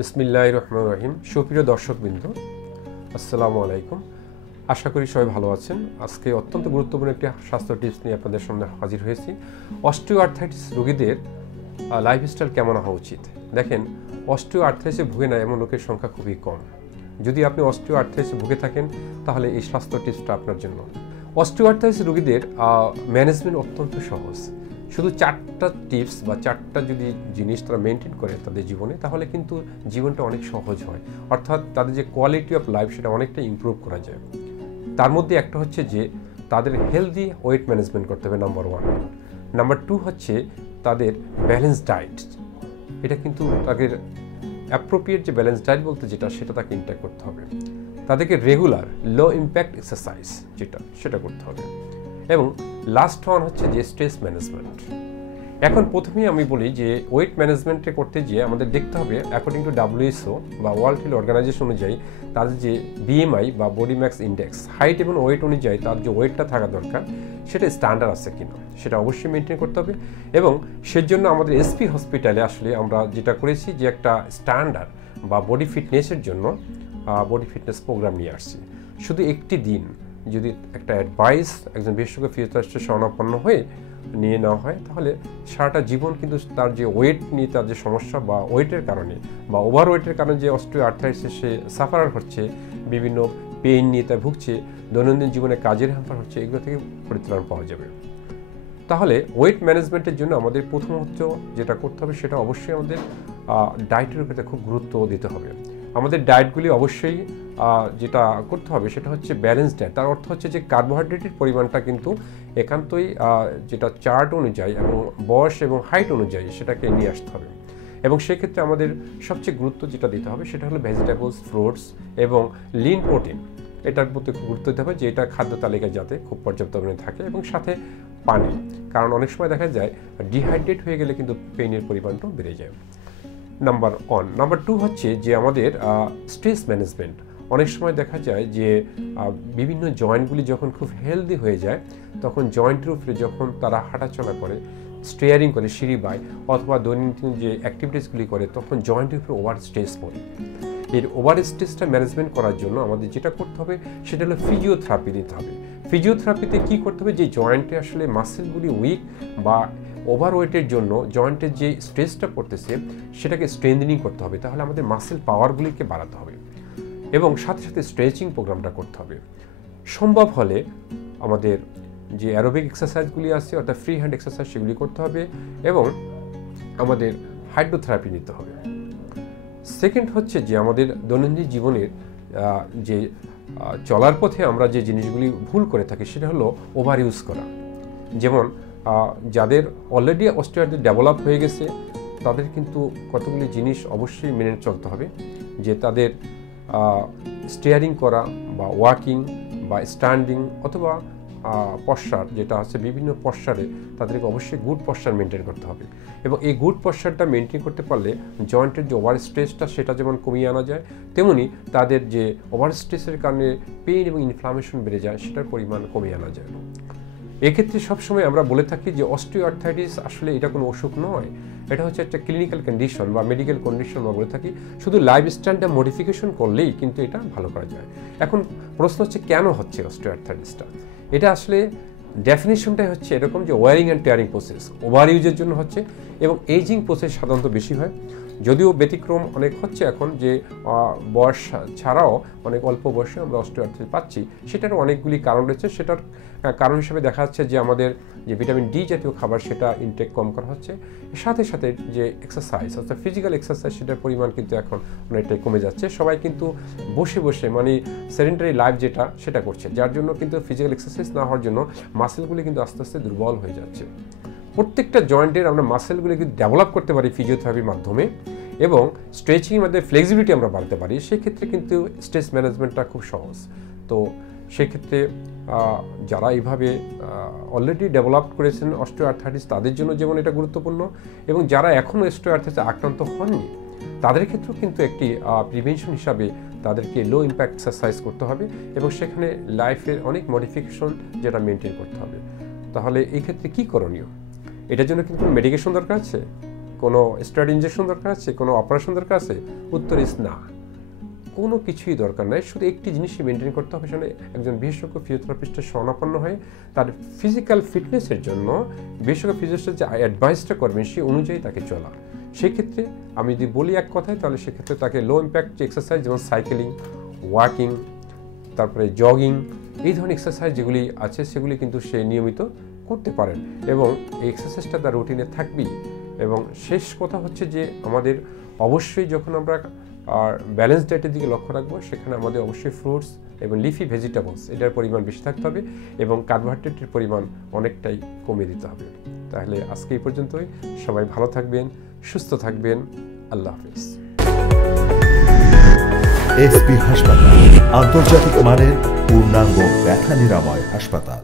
বিসমিল্লাহির রহমানির রহিম। সুপ্রিয় দর্শকবৃন্দ, আসসালামু আলাইকুম। আশা করি সবাই ভালো আছেন। আজকে অত্যন্ত গুরুত্বপূর্ণ একটি স্বাস্থ্য টিপস নিয়ে আপনাদের সামনে হাজির হয়েছি। অস্টিওআর্থ্রাইটিস রোগীদের লাইফস্টাইল কেমন হওয়া উচিত। দেখেন, অস্টিওআর্থ্রাইটিসে ভুগে না এমন লোকের সংখ্যা খুবই কম। যদি আপনি অস্টিওআর্থ্রাইটিসে ভুগে থাকেন তাহলে এই স্বাস্থ্য টিপসটা আপনার জন্য। অস্টিওআর্থ্রাইটিস রোগীদের ম্যানেজমেন্ট অত্যন্ত সহজ। শুধু 4টা টিপস বা 4টা যদি জিনিস তারা মেনটেন করে তাদের জীবনে, তাহলে কিন্তু জীবনটা অনেক সহজ হয়। অর্থাৎ তাদের যে কোয়ালিটি অফ লাইফ সেটা অনেকটা ইমপ্রুভ করা যায়। তার মধ্যে একটা হচ্ছে যে তাদের হেলদি ওয়েট ম্যানেজমেন্ট করতে হবে, নাম্বার 1। নাম্বার 2 হচ্ছে তাদের ব্যালেন্স ডায়েট। এটা কিন্তু তাদের অ্যাপ্রোপ্রিয়েট যে ব্যালেন্স ডায়েট বলতে যেটা, সেটা তাকে ইনটেক করতে হবে। তাদেরকে রেগুলার লো ইম্প্যাক্ট এক্সারসাইজ সেটা করতে হবে। এবং লাস্ট ওয়ান হচ্ছে যে স্ট্রেস ম্যানেজমেন্ট। এখন প্রথমেই আমি বলি যে ওয়েট ম্যানেজমেন্টে করতে গিয়ে আমাদের দেখতে হবে অ্যাকর্ডিং টু WHO বা ওয়ার্ল্ড হেলথ অর্গানাইজেশন অনুযায়ী তাদের যে BMI বা বডি ম্যাস ইন্ডেক্স, হাইট এবং ওয়েট অনুযায়ী তার যে ওয়েটটা থাকা দরকার সেটা স্ট্যান্ডার্ড আছে কিনা সেটা অবশ্যই মেনটেন করতে হবে। এবং সেজন্য আমাদের SP হসপিটালে আসলে আমরা যেটা করেছি যে একটা স্ট্যান্ডার্ড বা বডি ফিটনেসের জন্য বডি ফিটনেস প্রোগ্রাম নিয়ে আসছি। শুধু একটি দিন যদি একটা অ্যাডভাইস একজন বিশেষজ্ঞ ফিজিওথেরাপিস্টের শরণাপন্ন হয়ে নিয়ে নেওয়া হয়, তাহলে সারাটা জীবন কিন্তু তার যে ওয়েট নিয়ে তার যে সমস্যা বা ওয়েটের কারণে বা ওভার ওয়েটের কারণে যে অস্টিওআর্থ্রাইটিসে সে সাফারার হচ্ছে, বিভিন্ন পেইন নিয়ে তা ভুগছে, দৈনন্দিন জীবনে কাজের হ্যাম্পার হচ্ছে, এগুলো থেকে পরিত্রাণ পাওয়া যাবে। তাহলে ওয়েট ম্যানেজমেন্টের জন্য আমাদের প্রথমত যেটা করতে হবে সেটা অবশ্যই আমাদের ডায়েটের উপরে খুব গুরুত্ব দিতে হবে। আমাদের ডায়েটগুলি অবশ্যই যেটা করতে হবে সেটা হচ্ছে ব্যালেন্স ডায়েট। তার অর্থ হচ্ছে যে কার্বোহাইড্রেটের পরিমাণটা কিন্তু একান্তই যেটা চার্ট অনুযায়ী এবং বয়স এবং হাইট অনুযায়ী সেটাকে নিয়ে আসতে হবে। এবং সেক্ষেত্রে আমাদের সবচেয়ে গুরুত্ব যেটা দিতে হবে সেটা হলো ভেজিটেবলস, ফ্রুটস এবং লিন প্রোটিন। এটার প্রতি গুরুত্ব দিতে হবে যে এটা খাদ্য তালিকায় যাতে খুব পর্যাপ্ত পরিমাণে থাকে, এবং সাথে পানি। কারণ অনেক সময় দেখা যায় ডিহাইড্রেট হয়ে গেলে কিন্তু পেইনের পরিমাণটাও বেড়ে যায়। নাম্বার 1। নাম্বার 2 হচ্ছে যে আমাদের স্ট্রেস ম্যানেজমেন্ট। অনেক সময় দেখা যায় যে বিভিন্ন জয়েন্টগুলি যখন খুব হেলদি হয়ে যায়, তখন জয়েন্টের উপরে যখন তারা হাঁটাচলা করে, স্টেয়ারিং করে, সিঁড়ি বায় অথবা দৈনন্দিন যে অ্যাক্টিভিটিসগুলি করে, তখন জয়েন্টের উপরে ওভার স্ট্রেস পড়ে। এর ওভার স্ট্রেসটা ম্যানেজমেন্ট করার জন্য আমাদের যেটা করতে হবে সেটা হলো ফিজিওথেরাপি দিতে হবে। ফিজিওথেরাপিতে কী করতে হবে, যে জয়েন্টে আসলে মাসেলগুলি উইক বা ওভারওয়েটের জন্য জয়েন্টের যে স্ট্রেসটা পড়তেছে সেটাকে স্ট্রেংথেনিং করতে হবে। তাহলে আমাদের মাসেল পাওয়ারগুলিকে বাড়াতে হবে এবং সাথে সাথে স্ট্রেচিং প্রোগ্রামটা করতে হবে। সম্ভব হলে আমাদের যে অ্যারোবিক এক্সারসাইজগুলি আছে অর্থাৎ ফ্রি হ্যান্ড এক্সারসাইজ সেগুলি করতে হবে এবং আমাদের হাইড্রোথেরাপি নিতে হবে। সেকেন্ড হচ্ছে যে আমাদের দৈনন্দিন জীবনের যে চলার পথে আমরা যে জিনিসগুলি ভুল করে থাকি সেটা হলো ওভার ইউজ করা। যেমন যাদের অলরেডি অস্টিওআর্থ্রাইটিস ডেভেলপ হয়ে গেছে তাদের কিন্তু কতগুলি জিনিস অবশ্যই মেনে চলতে হবে, যে তাদের স্টিয়ারিং করা বা ওয়াকিং বা স্ট্যান্ডিং অথবা পশ্চার যেটা আছে, বিভিন্ন পশ্চারে তাদেরকে অবশ্যই গুড পশ্চার মেনটেন করতে হবে। এবং এই গুড পশ্চারটা মেনটেন করতে পারলে জয়েন্টের যে ওভার স্ট্রেসটা সেটা যেমন কমিয়ে আনা যায়, তেমনি তাদের যে ওভার স্ট্রেসের কারণে পেইন এবং ইনফ্লামেশন বেড়ে যায় সেটার পরিমাণ কমিয়ে আনা যায়। এক্ষেত্রে সবসময় আমরা বলে থাকি যে অস্টিওআর্থ্রাইটিস আসলে এটা কোনো অসুখ নয়, এটা হচ্ছে একটা ক্লিনিক্যাল কন্ডিশন বা মেডিকেল কন্ডিশন আমরা বলে থাকি। শুধু লাইফস্টাইলটা মডিফিকেশন করলেই কিন্তু এটা ভালো করা যায়। এখন প্রশ্ন হচ্ছে কেন হচ্ছে অস্টিওআর্থ্রাইটিসটা। এটা আসলে ডেফিনেশনটাই হচ্ছে এরকম যে wearing and tearing process, over ইউজের জন্য হচ্ছে এবং এইজিং প্রসেস সাধারণত বেশি হয়। যদিও ব্যতিক্রম অনেক হচ্ছে এখন, যে বয়স ছাড়াও অনেক অল্প বয়সে আমরা অস্টিওআর্থ্রাইটিস পাচ্ছি, সেটারও অনেকগুলি কারণ রয়েছে। সেটার কারণ হিসেবে দেখা যাচ্ছে যে আমাদের যে ভিটামিন ডি জাতীয় খাবার সেটা ইনটেক কম করা হচ্ছে, সাথে সাথে যে এক্সারসাইজ অর্থাৎ ফিজিক্যাল এক্সারসাইজ সেটার পরিমাণ কিন্তু এখন অনেকটাই কমে যাচ্ছে। সবাই কিন্তু বসে বসে মানে সেডেন্টারি লাইফ যেটা সেটা করছে, যার জন্য কিন্তু ফিজিক্যাল এক্সারসাইজ না হওয়ার জন্য মাসেলগুলি কিন্তু আস্তে আস্তে দুর্বল হয়ে যাচ্ছে। প্রত্যেকটা জয়েন্টের আমরা মাসেলগুলি কিন্তু ডেভেলপ করতে পারি ফিজিওথেরাপির মাধ্যমে এবং স্ট্রেচিংয়ের মাধ্যমে ফ্লেক্সিবিলিটি আমরা বাড়াতে পারি। সেক্ষেত্রে কিন্তু স্ট্রেস ম্যানেজমেন্টটা খুব সহজ। তো সেক্ষেত্রে যারা এইভাবে অলরেডি ডেভেলপ করেছেন অস্টিওআর্থ্রাইটিস তাদের জন্য যেমন এটা গুরুত্বপূর্ণ, এবং যারা এখনও অস্টিওআর্থ্রাইটিসে আক্রান্ত হননি তাদের ক্ষেত্রেও কিন্তু একটি প্রিভেনশন হিসাবে তাদেরকে লো ইম্প্যাক্ট এক্সারসাইজ করতে হবে এবং সেখানে লাইফের অনেক মডিফিকেশন যেটা মেনটেন করতে হবে। তাহলে এই ক্ষেত্রে কী করণীয়? এটার জন্য কিন্তু মেডিকেশন দরকার আছে? কোনো স্টেরয়েড ইনজেকশন দরকার আছে, কোনো অপারেশন দরকার আছে? উত্তর ইস না, কোনো কিছুই দরকার নাই। শুধু একটি জিনিসই মেনটেন করতে হবে, সেখানে একজন বিশেষজ্ঞ ফিজিওথেরাপিস্টের শরণাপন্ন হয়ে তার ফিজিক্যাল ফিটনেসের জন্য বিশেষজ্ঞ ফিজিওথেরাপিস্ট যে অ্যাডভাইসটা করবেন সেই অনুযায়ী তাকে চলা। সেক্ষেত্রে আমি যদি বলি এক কথায়, তাহলে সেক্ষেত্রে তাকে লো ইম্প্যাক্ট যে এক্সারসাইজ, যেমন সাইকেলিং, ওয়াকিং, তারপরে জগিং, এই ধরনের এক্সারসাইজ যেগুলি আছে সেগুলি কিন্তু সে নিয়মিত করতে পারেন এবং এই এক্সারসাইজটা তার রুটিনে থাকবেই। এবং শেষ কথা হচ্ছে যে আমাদের অবশ্যই যখন আমরা ব্যালেন্স ডায়েটের দিকে লক্ষ্য রাখবো, সেখানে আমাদের অবশ্যই ফ্রুটস এবং লিফি ভেজিটেবলস এটার পরিমাণ বেশি থাকতে হবে এবং কার্বোহাইড্রেটের পরিমাণ অনেকটাই কমিয়ে দিতে হবে। তাহলে আজকে এই পর্যন্তই। সবাই ভালো থাকবেন, সুস্থ থাকবেন। আল্লাহ হাফেজ। এসপি হাসপাতাল, আন্তর্জাতিক মানের পূর্ণাঙ্গ ব্যথা নিরাময় হাসপাতাল।